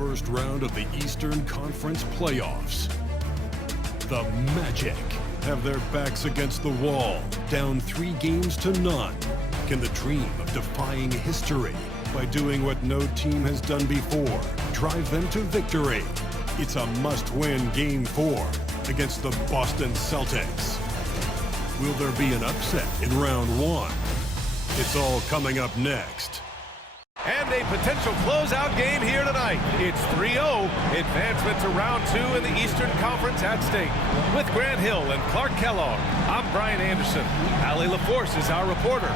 first round of the Eastern Conference playoffs. The Magic have their backs against the wall, down 3 games to none. Can the dream of defying history by doing what no team has done before drive them to victory? It's a must-win Game 4 against the Boston Celtics. Will there be an upset in round 1? It's all coming up next. And a potential closeout game here tonight. It's 3-0, advancement to round 2 in the Eastern Conference at stake. With Grant Hill and Clark Kellogg, I'm Brian Anderson. Allie LaForce is our reporter.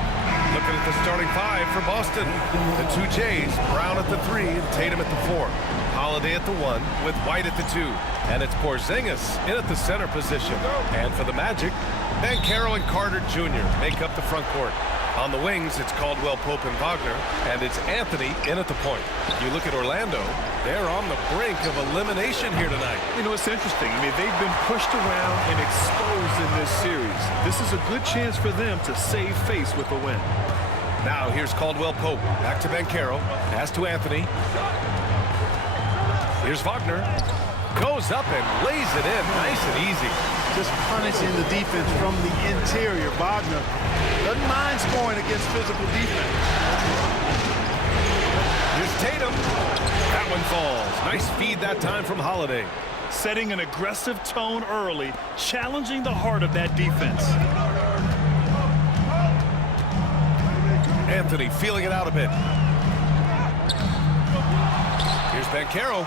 Looking at the starting 5 for Boston. The 2 Jays, Brown at the 3 and Tatum at the 4. Holiday at the 1 with White at the 2. And it's Porzingis in at the center position. And for the Magic, Banchero and Carter Jr. make up the front court. On the wings, it's Caldwell Pope and Wagner, and it's Anthony in at the point. You look at Orlando, they're on the brink of elimination here tonight. You know, it's interesting. I mean, they've been pushed around and exposed in this series. This is a good chance for them to save face with a win. Now, here's Caldwell Pope. Back to Banchero. Pass to Anthony. Here's Wagner. Goes up and lays it in nice and easy. Just punishing the defense from the interior. Wagner doesn't mind scoring against physical defense. Here's Tatum. That one falls. Nice feed that time from Holiday. Setting an aggressive tone early, challenging the heart of that defense. Anthony feeling it out a bit. Here's Banchero.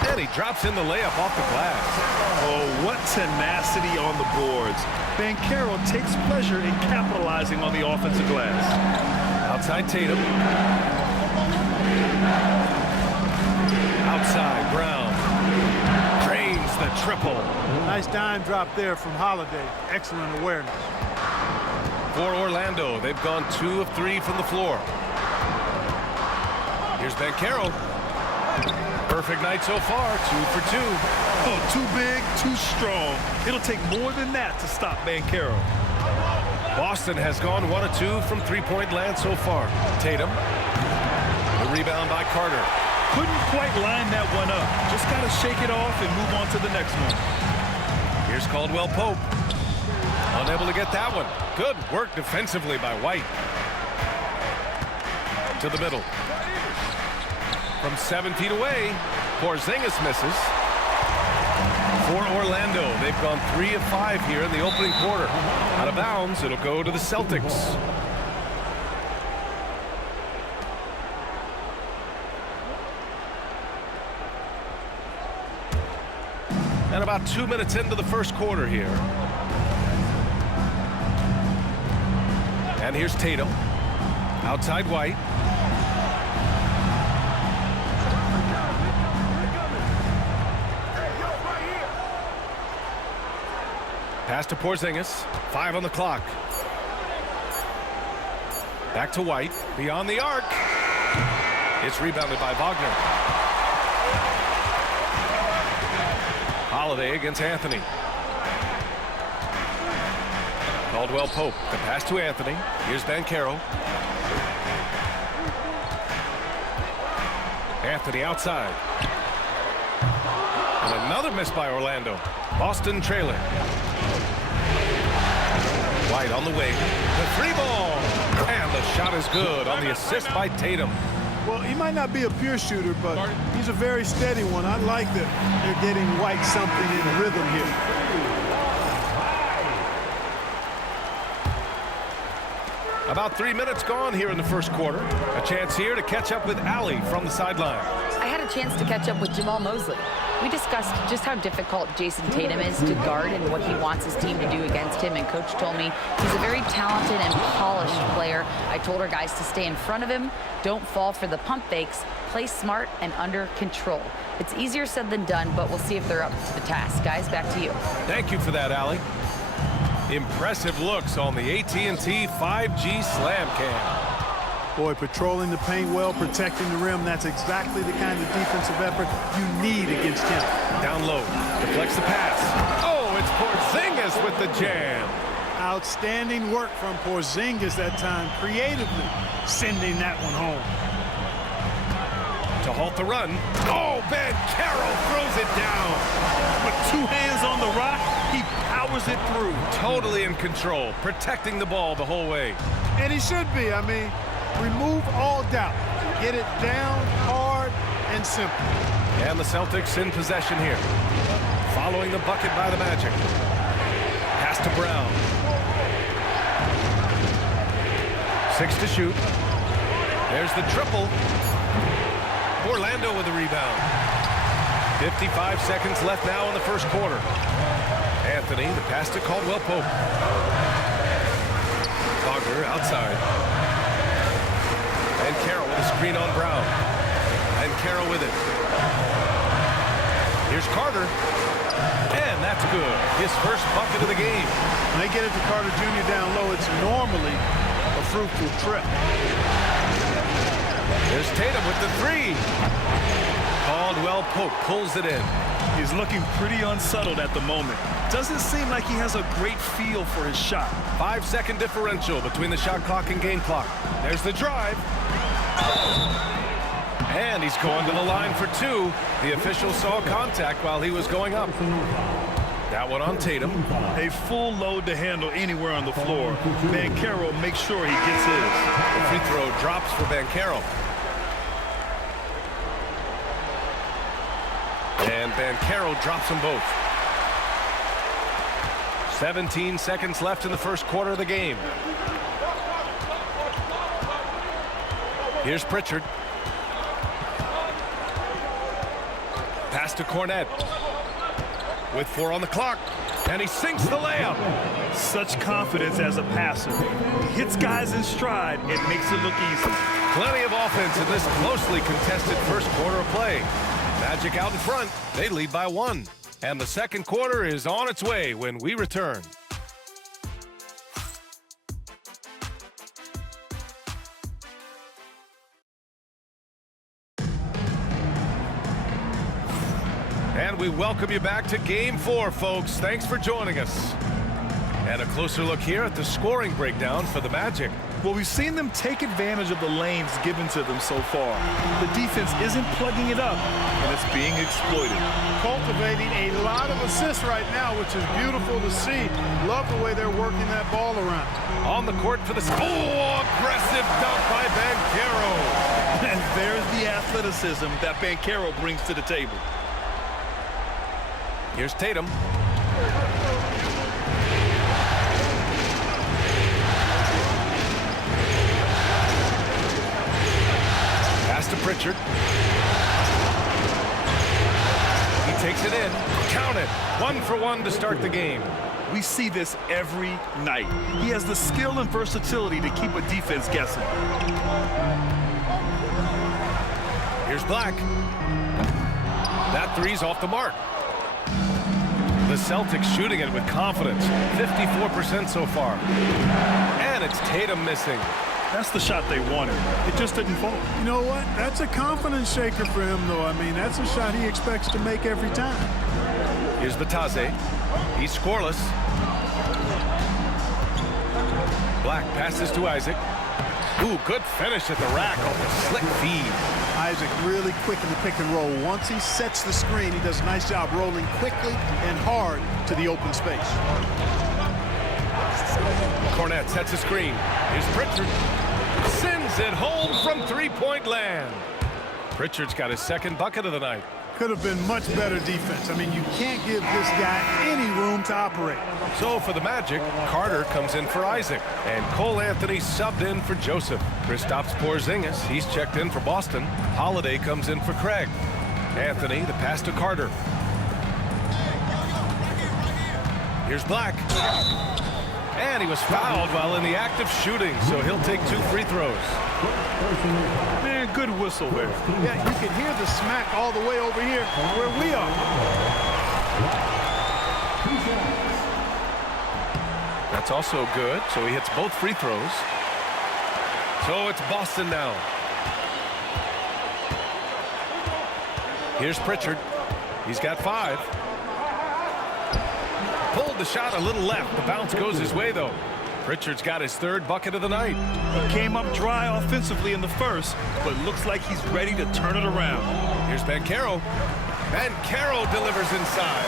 And he drops in the layup off the glass. Oh, what tenacity on the boards. Banchero takes pleasure in capitalizing on the offensive glass. Outside Tatum. Outside Brown. Drains the triple. Nice dime drop there from Holiday. Excellent awareness. For Orlando, they've gone 2 of 3 from the floor. Here's Banchero. Perfect night so far, 2 for 2. Oh, too big, too strong. It'll take more than that to stop Banchero. Boston has gone 1 of 2 from three-point land so far. Tatum. The rebound by Carter. Couldn't quite line that one up. Just got to shake it off and move on to the next one. Here's Caldwell Pope. Unable to get that one. Good work defensively by White. To the middle. From 7 feet away, Porzingis misses. For Orlando, they've gone 3 of 5 here in the opening quarter. Out of bounds, it'll go to the Celtics. And about 2 minutes into the first quarter here. And here's Tatum. Outside White. Pass to Porzingis. 5 on the clock. Back to White. Beyond the arc. It's rebounded by Wagner. Holiday against Anthony. Caldwell Pope. The pass to Anthony. Here's Banchero. Anthony outside. And another miss by Orlando. Boston trailing. White on the wing. The 3-ball. And the shot is good on the assist by Tatum. Well, he might not be a pure shooter, but he's a very steady one. I like that they're getting White something in rhythm here. About 3 minutes gone here in the first quarter. A chance here to catch up with Allie from the sideline. I had a chance to catch up with Jamal Mosley. We discussed just how difficult Jayson Tatum is to guard and what he wants his team to do against him. And Coach told me he's a very talented and polished player. I told our guys to stay in front of him, don't fall for the pump fakes, play smart and under control. It's easier said than done, but we'll see if they're up to the task. Guys, back to you. Thank you for that, Allie. Impressive looks on the AT&T 5G Slam Cam. Boy, patrolling the paint well, protecting the rim. That's exactly the kind of defensive effort you need against him. Down low, deflects the pass. Oh, it's Porzingis with the jam. Outstanding work from Porzingis that time, creatively sending that one home. to halt the run. Oh, Banchero throws it down. With 2 hands on the rock, he powers it through. Totally in control, protecting the ball the whole way. And he should be. I mean, remove all doubt. Get it down hard and simple. And the Celtics in possession here. Following the bucket by the Magic. Pass to Brown. 6 to shoot. There's the triple. Orlando with the rebound. 55 seconds left now in the first quarter. Anthony, the pass to Caldwell Pope. Wagner outside. And Carroll with a screen on Brown. And Carroll with it. Here's Carter. And that's good. His first bucket of the game. When they get it to Carter Jr. down low, it's normally a fruitful trip. There's Tatum with the 3. Caldwell Pope pulls it in. He's looking pretty unsettled at the moment. Doesn't seem like he has a great feel for his shot. 5-second differential between the shot clock and game clock. There's the drive. And he's going to the line for 2. The official saw contact while he was going up. That one on Tatum. A full load to handle anywhere on the floor. Banchero makes sure he gets his. The free throw drops for Banchero. And Banchero drops them both. 17 seconds left in the first quarter of the game. Here's Pritchard. Pass to Cornette. With 4 on the clock. And he sinks the layup. Such confidence as a passer. He hits guys in stride. It makes it look easy. Plenty of offense in this closely contested first quarter of play. Magic out in front. They lead by 1. And the second quarter is on its way when we return. And we welcome you back to Game 4, folks. Thanks for joining us. And a closer look here at the scoring breakdown for the Magic. Well, we've seen them take advantage of the lanes given to them so far. The defense isn't plugging it up, and it's being exploited. Cultivating a lot of assists right now, which is beautiful to see. Love the way they're working that ball around. On the court for the... Oh, aggressive dunk by Banchero. And there's the athleticism that Banchero brings to the table. Here's Tatum. Pass to Pritchard. He takes it in. Count it. 1 for 1 to start the game. We see this every night. He has the skill and versatility to keep a defense guessing. Here's Black. That 3's off the mark. The Celtics shooting it with confidence. 54% so far. And it's Tatum missing. That's the shot they wanted. It just didn't fall. You know what? That's a confidence shaker for him, though. I mean, that's a shot he expects to make every time. Here's Batase. He's scoreless. Black passes to Isaac. Ooh, good finish at the rack off the slick feed. Isaac really quick in the pick and roll. Once he sets the screen, he does a nice job rolling quickly and hard to the open space. Cornette sets a screen. Here's Pritchard. Sends it home from three-point land. Pritchard's got his second bucket of the night. Could have been much better defense. I mean, you can't give this guy any room to operate. So for the Magic, Carter comes in for Isaac. And Cole Anthony subbed in for Joseph. Kristaps Porzingis, he's checked in for Boston. Holiday comes in for Craig. Anthony, the pass to Carter. Here's Black. And he was fouled while in the act of shooting, so he'll take 2 free throws. Man, good whistle there. Yeah, you can hear the smack all the way over here where we are. That's also good, so he hits both free throws. So it's Boston now. Here's Pritchard. He's got 5. Pulled the shot a little left. The bounce goes his way, though. Pritchard's got his third bucket of the night. He came up dry offensively in the first, but looks like he's ready to turn it around. Here's Banchero. Banchero delivers inside.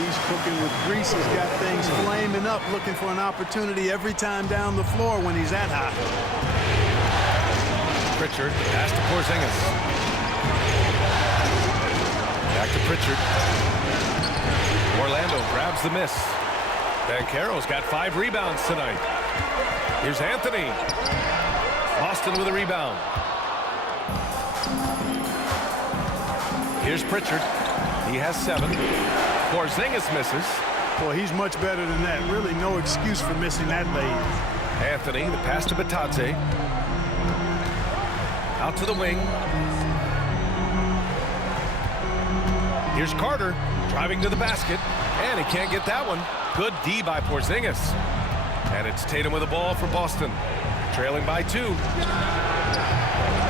He's cooking with grease. He's got things flaming up, looking for an opportunity every time down the floor when he's that hot. Pritchard, pass to Porzingis. Back to Pritchard. Orlando grabs the miss. Banchero's got 5 rebounds tonight. Here's Anthony. Boston with a rebound. Here's Pritchard. He has 7. Porzingis misses. Boy, he's much better than that. Really no excuse for missing that lead. Anthony, the pass to Batadze. Out to the wing. Here's Carter driving to the basket, and he can't get that one. Good D by Porzingis. And it's Tatum with the ball for Boston. Trailing by 2.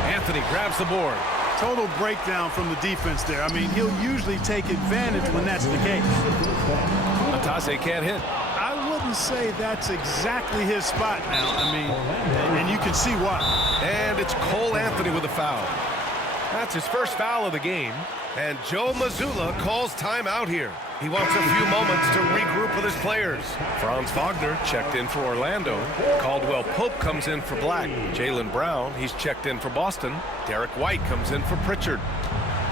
Anthony grabs the board. Total breakdown from the defense there. I mean, he'll usually take advantage when that's the case. Batadze can't hit. I wouldn't say that's exactly his spot now. I mean, and you can see why. And it's Cole Anthony with a foul. That's his first foul of the game. And Joe Mazzulla calls timeout here. He wants a few moments to regroup with his players. Franz Wagner checked in for Orlando. Caldwell Pope comes in for Black. Jaylen Brown, he's checked in for Boston. Derek White comes in for Pritchard.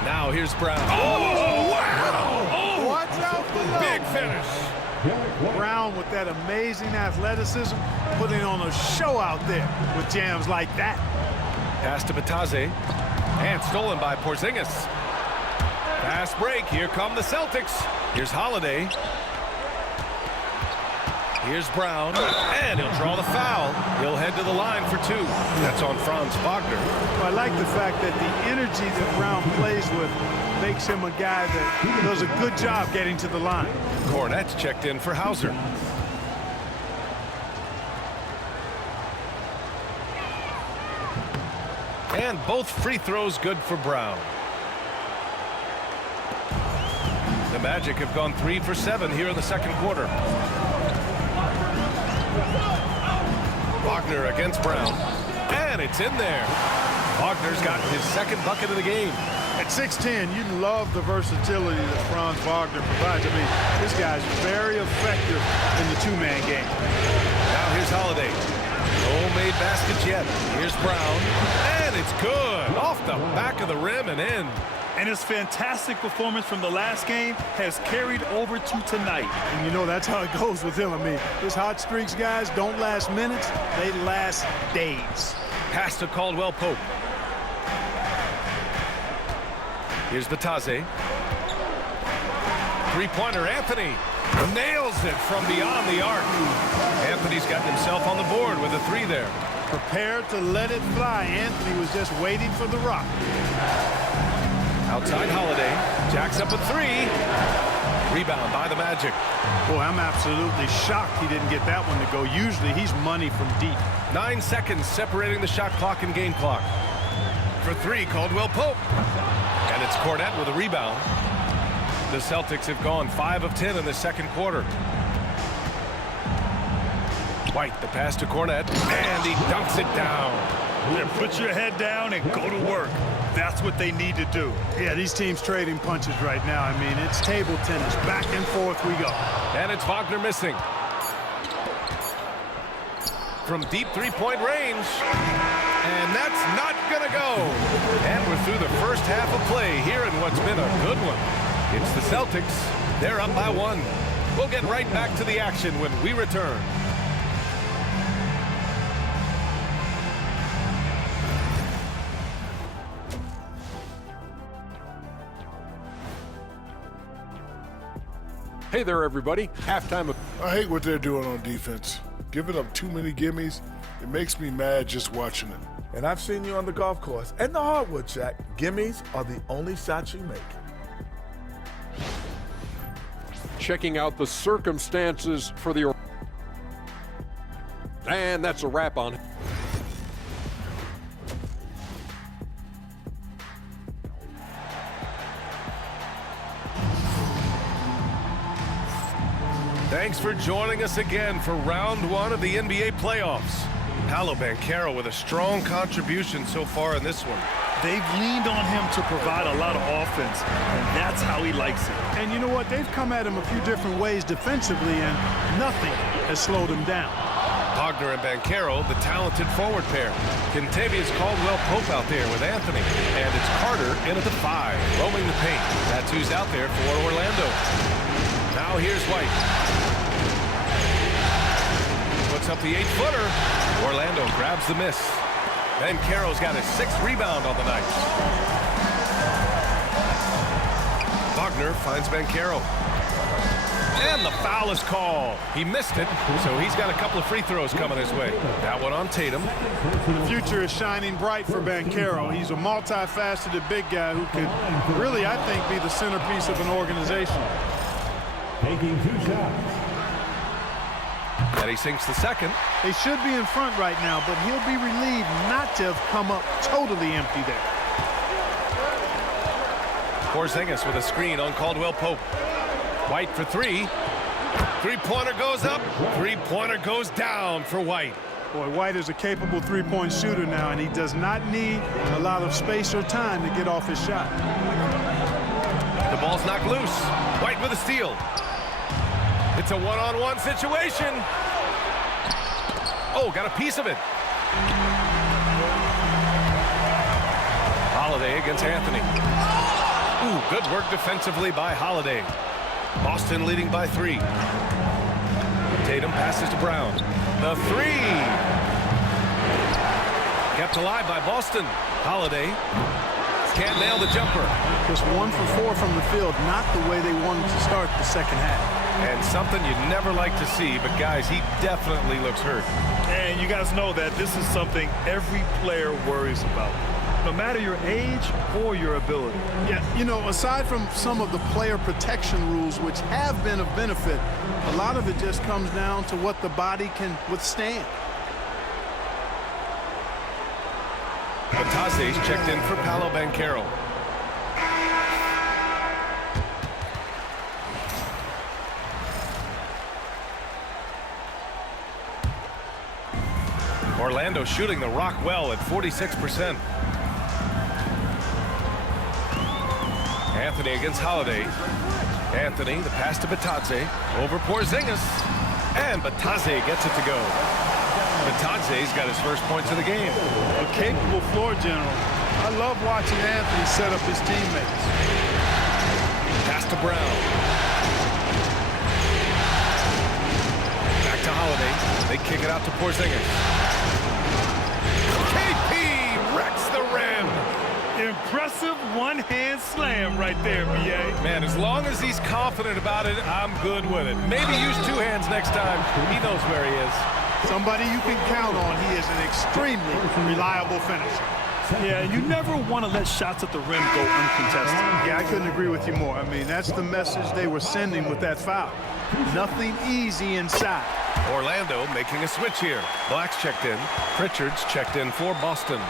Now here's Brown. Oh, wow! Oh, watch out below. Big finish. Brown with that amazing athleticism, putting on a show out there with jams like that. Pass to Batadze. And stolen by Porzingis. Fast break. Here come the Celtics. Here's Holiday. Here's Brown. And he'll draw the foul. He'll head to the line for 2. That's on Franz Wagner. Well, I like the fact that the energy that Brown plays with makes him a guy that does a good job getting to the line. Cornette's checked in for Hauser. And both free throws good for Brown. The Magic have gone 3 for 7 here in the second quarter. Wagner against Brown. And it's in there. Wagner's got his second bucket of the game. At 6'10", you love the versatility that Franz Wagner provides. I mean, this guy's very effective in the two-man game. Now here's Holiday. No made baskets yet. Here's Brown. And it's good. Off the back of the rim and in. And his fantastic performance from the last game has carried over to tonight. And you know that's how it goes with him. I mean, his hot streaks, guys, don't last minutes. They last days. Pass to Caldwell Pope. Here's Batadze. Three-pointer, Anthony. Nails it from beyond the arc. Anthony's got himself on the board with a 3 there. Prepared to let it fly. Anthony was just waiting for the rock. Outside Holiday. Jacks up a 3. Rebound by the Magic. Boy, I'm absolutely shocked he didn't get that one to go. Usually he's money from deep. 9 seconds separating the shot clock and game clock. For 3, Caldwell Pope. And it's Cornette with a rebound. The Celtics have gone 5 of 10 in the second quarter. White, the pass to Cornette, and he dunks it down. Then put your head down and go to work. That's what they need to do. Yeah, these teams trading punches right now. I mean, it's table tennis. Back and forth we go. And it's Wagner missing. From deep three-point range. And that's not going to go. And we're through the first half of play here in what's been a good one. It's the Celtics. They're up by 1. We'll get right back to the action when we return. Hey there, everybody. Halftime. I hate what they're doing on defense. Giving up too many gimmies. It makes me mad just watching it. And I've seen you on the golf course and the hardwood track. Gimmies are the only shots you make. Checking out the circumstances for the... And that's a wrap on it. Thanks for joining us again for round one of the NBA playoffs. Paolo Banchero with a strong contribution so far in this one. They've leaned on him to provide a lot of offense, and that's how he likes it. And you know what? They've come at him a few different ways defensively, and nothing has slowed him down. Wagner and Banchero, the talented forward pair. Kentavious Caldwell-Pope out there with Anthony. And it's Carter in at the 5, roaming the paint. That's who's out there for Orlando. Now here's White. Puts up the 8-footer. Orlando grabs the miss. Banchero's got his 6th rebound on the night. Wagner finds Banchero. And the foul is called. He missed it, so he's got a couple of free throws coming his way. That one on Tatum. The future is shining bright for Banchero. He's a multifaceted big guy who could really, I think, be the centerpiece of an organization. Taking 2 shots. And he sinks the second. They should be in front right now, but he'll be relieved not to have come up totally empty there. Porzingis with a screen on Caldwell-Pope. White for 3. Three-pointer goes up. Three-pointer goes down for White. Boy, White is a capable three-point shooter now, and he does not need a lot of space or time to get off his shot. The ball's knocked loose. White with a steal. It's a one-on-one situation. Oh, got a piece of it. Holiday against Anthony. Ooh, good work defensively by Holiday. Boston leading by 3. Tatum passes to Brown. The 3. Kept alive by Boston. Holiday can't nail the jumper. Just 1 for 4 from the field, not the way they wanted to start the second half. And something you'd never like to see, but guys, he definitely looks hurt. And you guys know that this is something every player worries about, no matter your age or your ability. Yeah, you know, aside from some of the player protection rules, which have been of benefit, a lot of it just comes down to what the body can withstand. Batase's checked in for Paolo Banchero. Orlando shooting the rock well at 46%. Anthony against Holiday. Anthony, the pass to Batadze. Over Porzingis. And Batadze gets it to go. Batadze's got his first points of the game. A capable floor general. I love watching Anthony set up his teammates. Pass to Brown. Back to Holiday. They kick it out to Porzingis. KP wrecks the rim. Impressive one-hand slam right there, B.A. Man, as long as he's confident about it, I'm good with it. Maybe use 2 hands next time. He knows where he is. Somebody you can count on. He is an extremely reliable finisher. Yeah, you never want to let shots at the rim go uncontested. Yeah, I couldn't agree with you more. I mean, that's the message they were sending with that foul. Nothing easy inside. Orlando making a switch here. Black's checked in. Pritchard's checked in for Boston.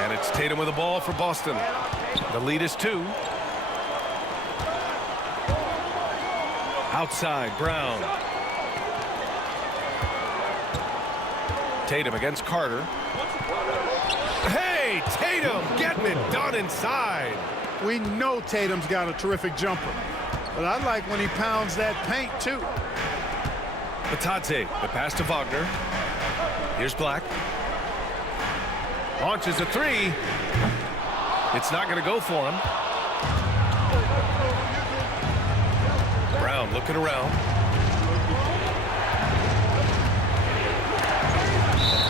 And it's Tatum with the ball for Boston. The lead is 2. Outside, Brown. Tatum against Carter. Hey, Tatum getting it done inside. We know Tatum's got a terrific jumper, but I like when he pounds that paint, too. Batadze, the pass to Wagner. Here's Black. Launches a 3. It's not going to go for him. Brown looking around.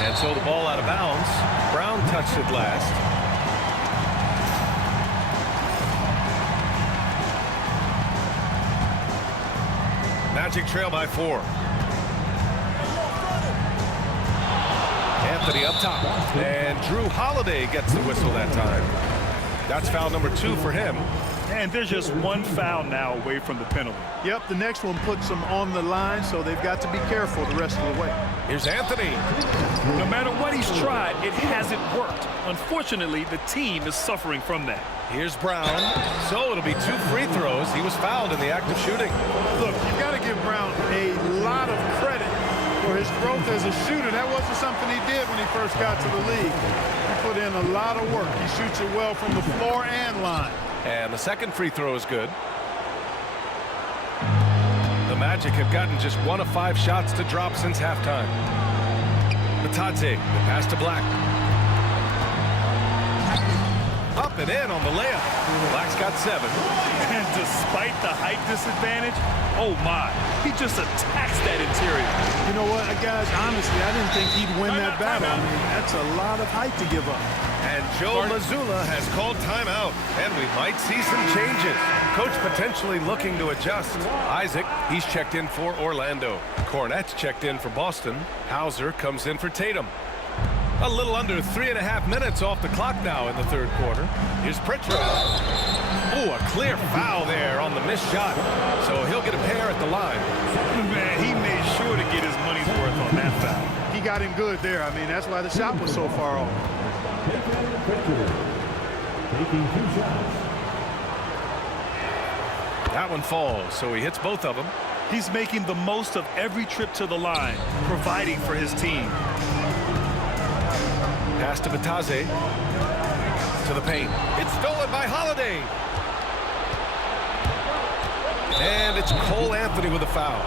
And so the ball out of bounds. Brown touched it last. Magic trail by 4. Anthony up top. And Drew Holiday gets the whistle that time. That's foul number 2 for him. And there's just 1 foul now away from the penalty. Yep, the next one puts them on the line, so they've got to be careful the rest of the way. Here's Anthony. No matter what he's tried, it hasn't worked. Unfortunately, the team is suffering from that. Here's Brown. So it'll be 2 free throws. He was fouled in the act of shooting. Look, you've got to give Brown a lot of credit for his growth as a shooter. That wasn't something he did when he first got to the league. He put in a lot of work. He shoots it well from the floor and line. And the second free throw is good. The Magic have gotten just 1 of 5 shots to drop since halftime. Batadze, the pass to Black. Up and in on the layup. Black's got 7. And despite the height disadvantage, oh my, he just attacks that interior. You know what, guys, honestly, I didn't think he'd win that battle. I mean, that's a lot of height to give up. And Joe Mazzulla has called timeout, and we might see some changes. Coach potentially looking to adjust. Isaac, he's checked in for Orlando. Cornette's checked in for Boston. Hauser comes in for Tatum. A little under 3.5 minutes off the clock now in the third quarter. Here's Pritchard. Oh, a clear foul there on the missed shot. So he'll get a pair at the line. Man, he made sure to get his money's worth on that foul. He got him good there. I mean, that's why the shot was so far off. Pritchard taking 2 shots. That one falls, so he hits both of them. He's making the most of every trip to the line, providing for his team. Pass to Batadze. To the paint. It's stolen by Holiday. And it's Cole Anthony with a foul.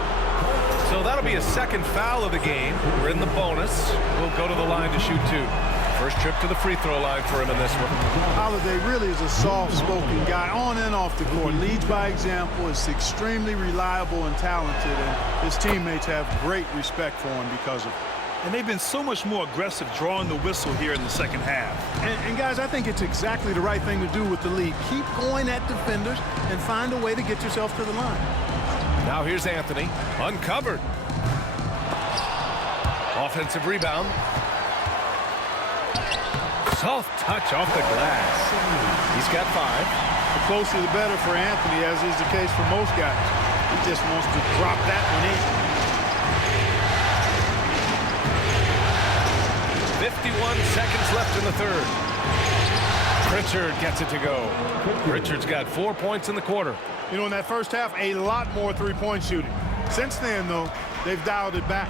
So that'll be a second foul of the game. We're in the bonus. We'll go to the line to shoot 2. First trip to the free throw line for him in this one. Holiday really is a soft-spoken guy on and off the court. Leads by example, is extremely reliable and talented, and his teammates have great respect for him because of it. And they've been so much more aggressive drawing the whistle here in the second half. And guys, I think it's exactly the right thing to do with the lead. Keep going at defenders and find a way to get yourself to the line. Now here's Anthony, uncovered. Offensive rebound. Soft touch off the glass. He's got 5. The closer the better for Anthony, as is the case for most guys. He just wants to drop that one in. 51 seconds left in the third. Pritchard gets it to go. Pritchard's got 4 points in the quarter. You know, in that first half, a lot more three-point shooting. Since then, though, they've dialed it back.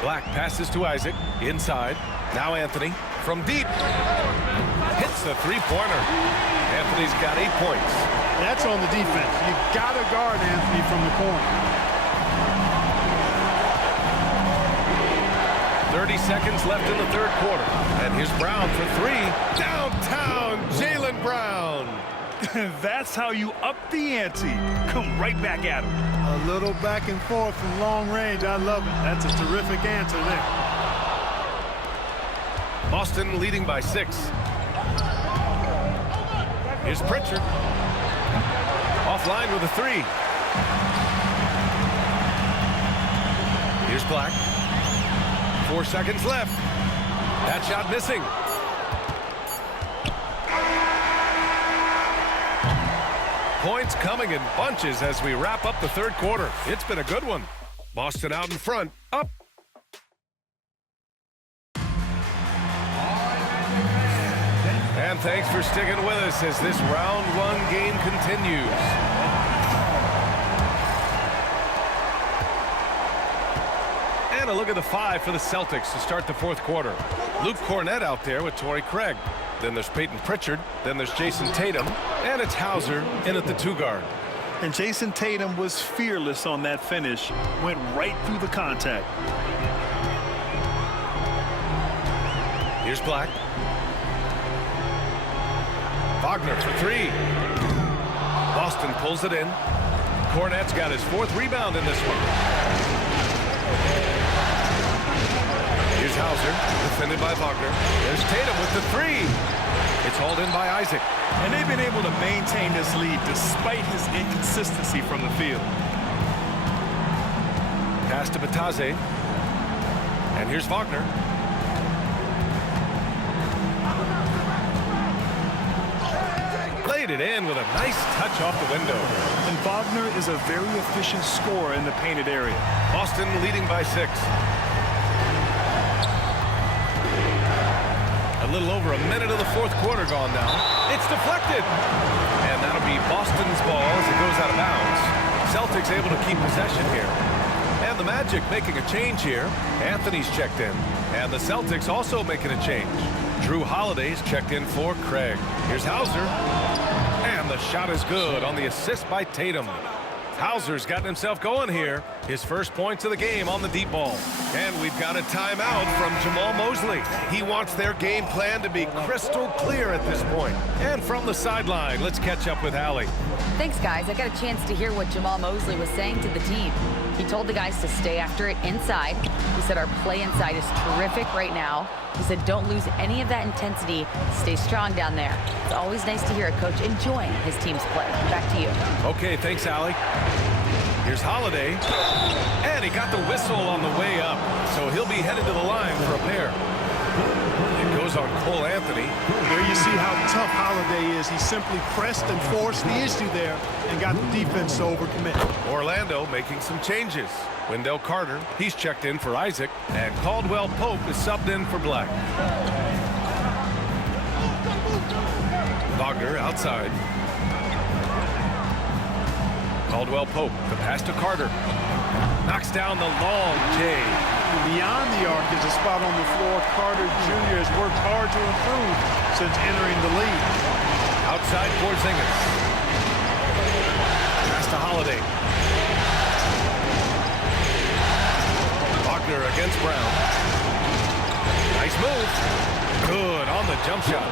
Black passes to Isaac. Inside. Now Anthony from deep. Hits the three-pointer. Anthony's got 8 points. That's on the defense. You got to guard Anthony from the corner. 30 seconds left in the third quarter. And here's Brown for 3. Downtown, Jaylen Brown. That's how you up the ante. Come right back at him. A little back and forth from long range. I love it. That's a terrific answer there. Boston leading by 6. Here's Pritchard. Offline with a 3. Here's Black. 4 seconds left. That shot missing. Points coming in bunches as we wrap up the third quarter. It's been a good one. Boston out in front. Up. And thanks for sticking with us as this round 1 game continues. And a look at the 5 for the Celtics to start the fourth quarter. Luke Cornette out there with Torrey Craig. Then there's Peyton Pritchard. Then there's Jayson Tatum. And it's Hauser in at the 2 guard. And Jayson Tatum was fearless on that finish. Went right through the contact. Here's Black. Wagner for 3. Boston pulls it in. Cornette's got his 4th rebound in this one. Here's Hauser, defended by Wagner. There's Tatum with the 3. It's hauled in by Isaac. And they've been able to maintain this lead despite his inconsistency from the field. Pass to Batadze. And here's Wagner. Laid it in with a nice touch off the window. And Wagner is a very efficient scorer in the painted area. Boston leading by 6. little over a minute of the fourth quarter gone now. It's deflected. And that'll be Boston's ball as it goes out of bounds. Celtics able to keep possession here. And the Magic making a change here. Anthony's checked in. And the Celtics also making a change. Drew Holiday's checked in for Craig. Here's Hauser. And the shot is good on the assist by Tatum. Hauser's gotten himself going here. His first points of the game on the deep ball. And we've got a timeout from Jamaal Mosley. He wants their game plan to be crystal clear at this point. And from the sideline, let's catch up with Allie. Thanks, guys. I got a chance to hear what Jamaal Mosley was saying to the team. He told the guys to stay after it inside. He said our play inside is terrific right now. He said don't lose any of that intensity. Stay strong down there. It's always nice to hear a coach enjoying his team's play. Back to you. Okay, thanks, Allie. Here's Holiday. And he got the whistle on the way up. So he'll be headed to the line for a pair. It goes on Cole Anthony. There you see how tough Holiday is. He simply pressed and forced the issue there and got the defense to overcommit. Orlando making some changes. Wendell Carter, he's checked in for Isaac. And Caldwell Pope is subbed in for Black. Wagner outside. Caldwell Pope, the pass to Carter. Knocks down the long J. Beyond the arc is a spot on the floor. Carter Jr. has worked hard to improve since entering the league. Outside Porzingis. Pass to Holiday. Wagner against Brown. Nice move. Good on the jump shot.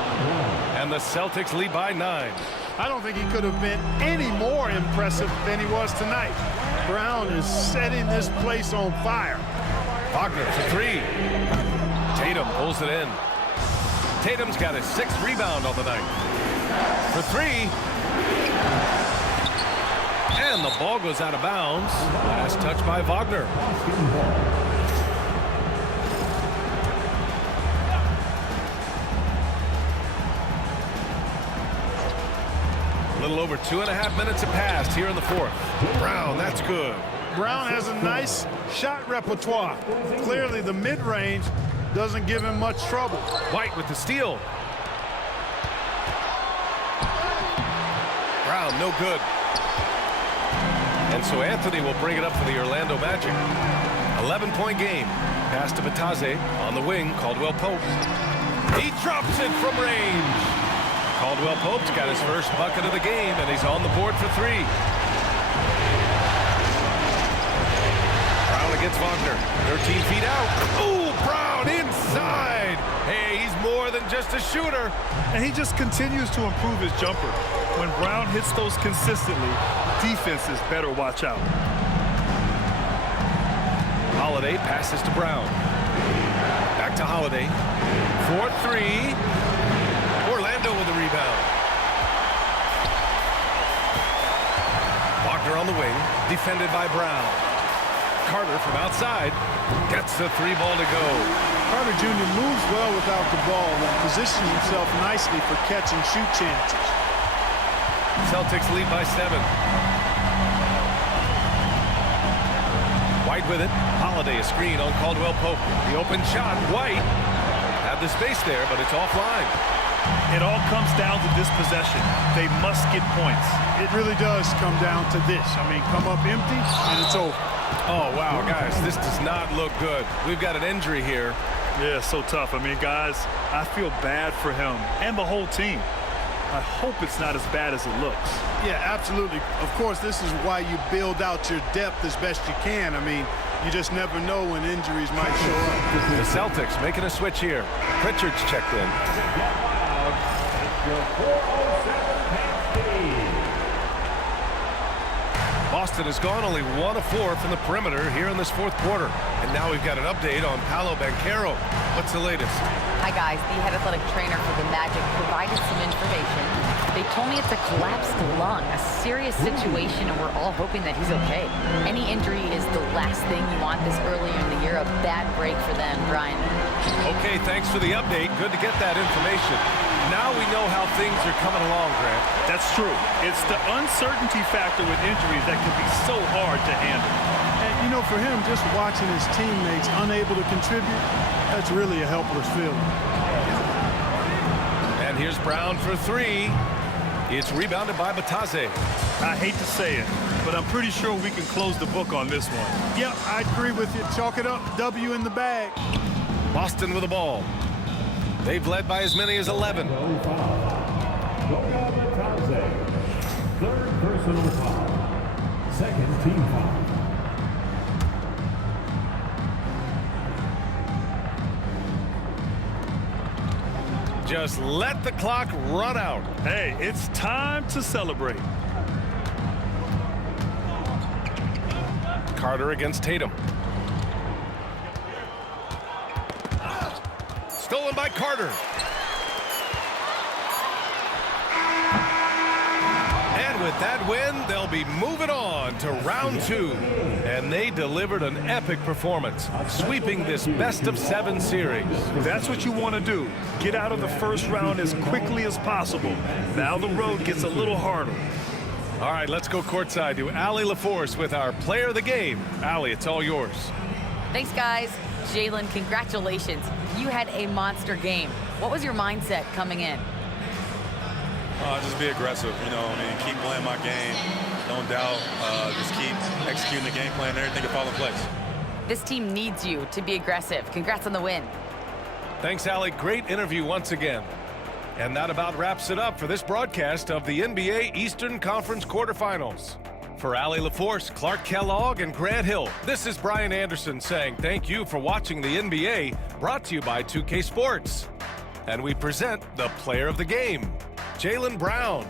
And the Celtics lead by 9. I don't think he could have been any more impressive than he was tonight. Brown is setting this place on fire. Wagner for 3. Tatum pulls it in. Tatum's got his 6th rebound on the night. For 3. And the ball goes out of bounds. Last touch by Wagner. A little over 2.5 minutes have passed here in the fourth. Brown, that's good. Brown has a nice shot repertoire. Clearly the mid-range doesn't give him much trouble. White with the steal. Brown, no good. And so Anthony will bring it up for the Orlando Magic. 11-point game. Pass to Batase on the wing. Caldwell Pope. He drops it from range. Caldwell Pope's got his first bucket of the game, and he's on the board for 3. Brown against Wagner. 13 feet out. Ooh, Brown inside. Hey, he's more than just a shooter. And he just continues to improve his jumper. When Brown hits those consistently, defenses better watch out. Holiday passes to Brown. Back to Holiday. 4-3. Orlando with the rebound. Wagner on the wing, defended by Brown. Carter from outside gets the 3-ball to go. Carter Jr. moves well without the ball and positions himself nicely for catch and shoot chances. Celtics lead by 7. White with it. Holiday a screen on Caldwell Pope. The open shot. White had the space there, but it's offline. It all comes down to this possession. They must get points. It really does come down to this. I mean, come up empty, and it's over. Oh, wow, guys, this does not look good. We've got an injury here. Yeah, so tough. I mean, guys, I feel bad for him and the whole team. I hope it's not as bad as it looks. Yeah, absolutely. Of course, this is why you build out your depth as best you can. I mean, you just never know when injuries might show up. The Celtics making a switch here. Pritchard's checked in. Boston has gone only 1 of 4 from the perimeter here in this fourth quarter. And now we've got an update on Paolo Banchero. What's the latest? Hi, guys. The head athletic trainer for the Magic provided some information. They told me it's a collapsed lung, a serious situation, and we're all hoping that he's okay. Any injury is the last thing you want this earlier in the year. A bad break for them, Brian. Okay, thanks for the update. Good to get that information. Now we know how things are coming along, Grant. That's true. It's the uncertainty factor with injuries that can be so hard to handle. And, you know, for him, just watching his teammates unable to contribute, that's really a helpless feeling. And here's Brown for three. It's rebounded by Batase. I hate to say it, but I'm pretty sure we can close the book on this one. Yeah, I agree with you. Chalk it up. W in the bag. Boston with the ball. They've led by as many as 11. Third personal foul. Second team foul. Just let the clock run out. Hey, it's time to celebrate. Carter against Tatum. Stolen by Carter. And with that win, they'll be moving on to round 2. And they delivered an epic performance, sweeping this best-of-7 series. That's what you want to do. Get out of the first round as quickly as possible. Now the road gets a little harder. All right, let's go courtside to Allie LaForce with our player of the game. Allie, it's all yours. Thanks, guys. Jaylen, congratulations. You had a monster game. What was your mindset coming in? Just be aggressive, keep playing my game. Don't doubt, just keep executing the game plan and everything will fall in place. This team needs you to be aggressive. Congrats on the win. Thanks, Allie. Great interview once again. And that about wraps it up for this broadcast of the NBA Eastern Conference quarterfinals. For Allie LaForce, Clark Kellogg, and Grant Hill, this is Brian Anderson saying thank you for watching the NBA, brought to you by 2K Sports. And we present the player of the game, Jaylen Brown.